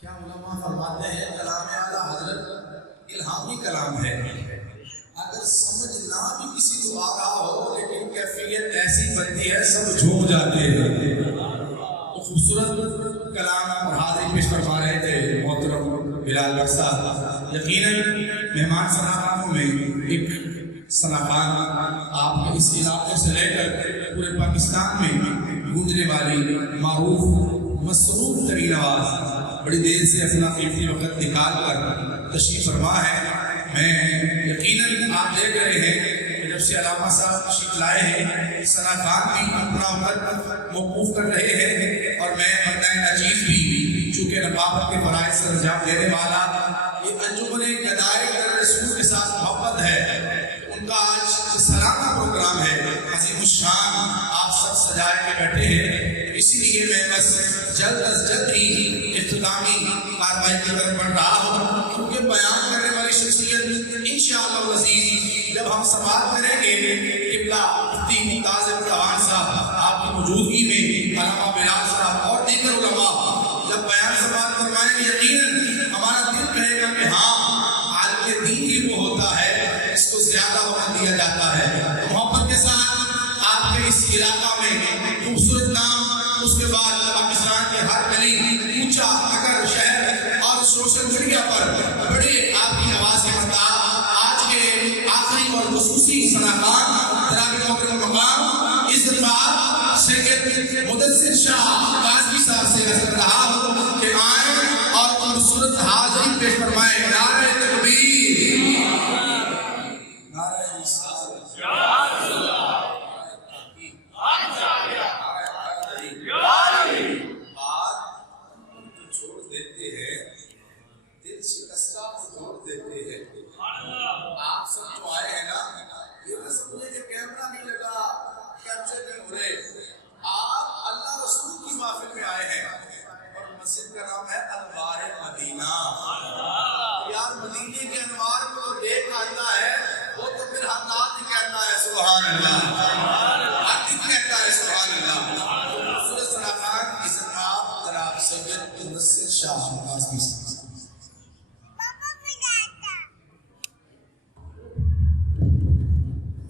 क्या उलमा फरमाते हैं कलाम आला हजरत इल्हामी कलाम है। अगर समझ ना भी किसी को आ रहा हो लेकिन कैफियत ऐसी बनती है सब झूम जाते हैं। तो खूबसूरत कलाम और हाजिर पेश फरमा रहे थे मोहतरम बिलाल बख्श साहब। यकीनन मेहमान सनाखानों में एक सनाखान आपके इस इलाके से लेकर पूरे पाकिस्तान में गूंजने वाली मारूफ मसरूफ तरीन आवाज़ बड़ी देर से अपना कीमती वक्त निकाल कर तशरीफ फरमा है। मैं यकीनन आप देख रहे हैं कि जब से अलामा साहब तशरीफ लाए हैं सनाखान भी अपना वक्त मौकूफ कर रहे हैं और मैं अपना अजीज भी चूँकि नबाबत के फ़राइज़ से अंजाम देने वाला ये अंजुमन गदाए रसूल के साथ मोहब्बत है। उनका आज सलाना प्रोग्राम है, अज़ीमुश्शान आप सब सजाए के बैठे हैं। इसीलिए मैं बस जल्द अज जल्द ही इख्तितामी कार्रवाई की तरफ बढ़ रहा हूँ, क्योंकि बयान करने वाली शख्सियत इंशाअल्लाह अज़ीज़ जब हम समाअत करेंगे किबला मुफ्ती मुमताज़ रहमान साहब आपकी मौजूदगी में अल्लामा बिलाल साहब और दीगर उलमा जब बयान समाअत करवाएंगे यकीनन हमारा दिल कहेगा कि हाँ आलिम दीन ही वो होता है इसको ज्यादा वक्त दिया जाता है। मोहब्बत के साथ आपके इस इलाका में खूबसूरत नाम, उसके बाद पाकिस्तान के हर गली ऊंचा नगर शहर और सोशल मीडिया पर बड़े आपकी आवाज के मतलब आज के आखिरी और खुसूसी सनाखान जनाब मोहतरम मकाम इज़्ज़तदार सैयद मुदस्सिर शाह काज़मी साहब से नजर रहा हूँ कि आए और खूबसूरत हाज़िरी पेश फरमाए। नारे तकबीर, नारे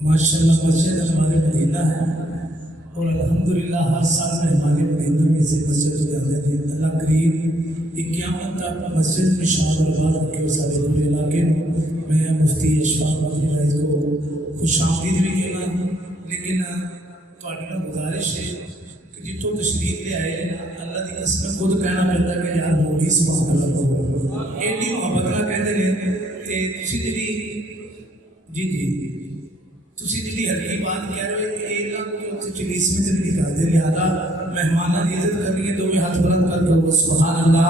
माशाअल्लाह मस्जिद हमारे मदीना है और अल्हम्दुलिल्लाह हर साल मेहमान मदीना में से मस्जिद हो जाते थे। अल्लाह करीम क़यामत तक मस्जिद में शाबाद रखे सारे पूरे इलाके में। मैं मुफ्ती अशफाक मदनी भाई को खुशामदीद भी कहना, लेकिन थोड़ी गुजारिश है कि जितों तशरीफ ले आए अल्लाह की कसम खुद कहना पड़ता है कि यार बोली सुभान अल्लाह को एडी मोहब्बत ना कहते हैं जी जी तुसी जी हल्की बात कह रहे हो कि एक लाख चिलीस में से नहीं करते, लिहाजा मेहमाना की इज्जत करनी है। दो हाथ बुलंद करके वो सुभान अल्लाह,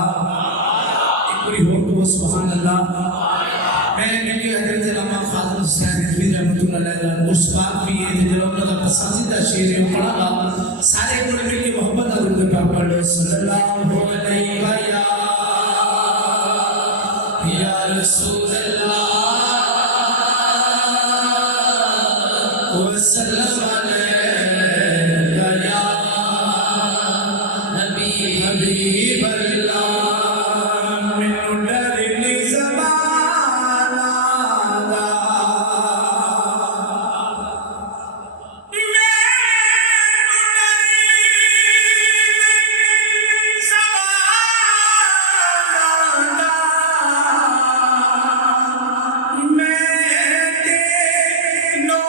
एक पूरी हो तो वो सुभान अल्लाह। मैं क्योंकि हजरत अल्लामा ख्वाजा हुसैन रिजवी रहमतुल्लाह अलैह मुस्कान भी है जो उनका पसंदीदा शेर है पढ़ा सारे को मिलके मोहब्बत और उनके पाक पढ़ लो सल्लल्लाहु अलैहि या रसूल अल्लाह वसल्लम अलैका या नबी हबीब अल्लाह। मैनू डर नहीं ज़माना दा, मैनू डर नहीं ज़माना दा, मैं तेनों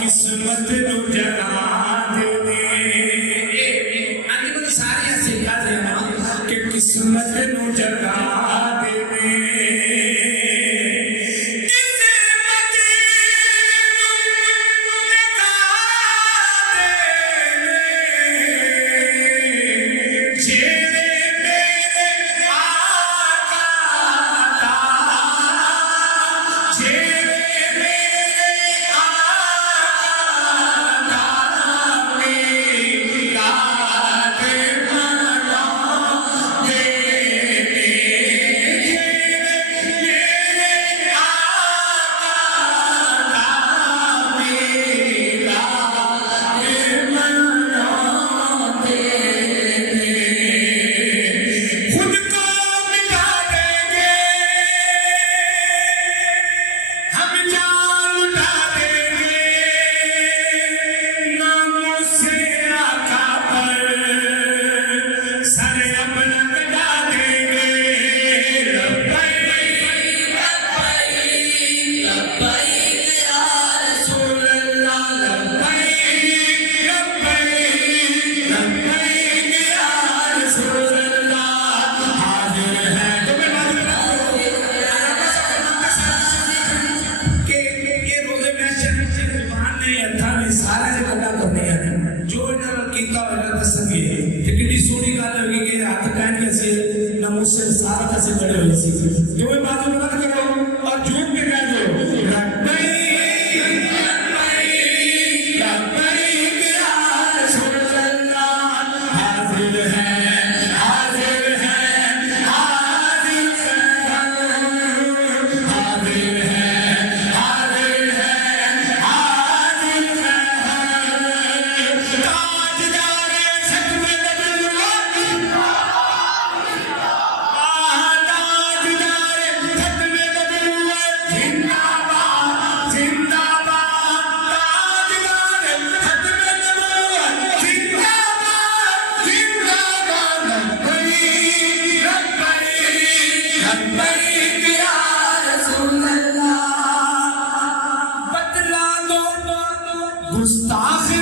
किस्मत नु जना देने अंजमन सारी ऐसे याद है ना कि किस्मत नु जना देने जेरे अपने हथा में सारा जो गल्ला करनी है जो इन्होंने कीता होगा दसंगे कि कितनी सोहनी गल होगी कि हाथ कहन के से नमूसे सारा कसे बड़े हुए सी जो बात बुलंद करो और झूम के कह दो गुस्ताख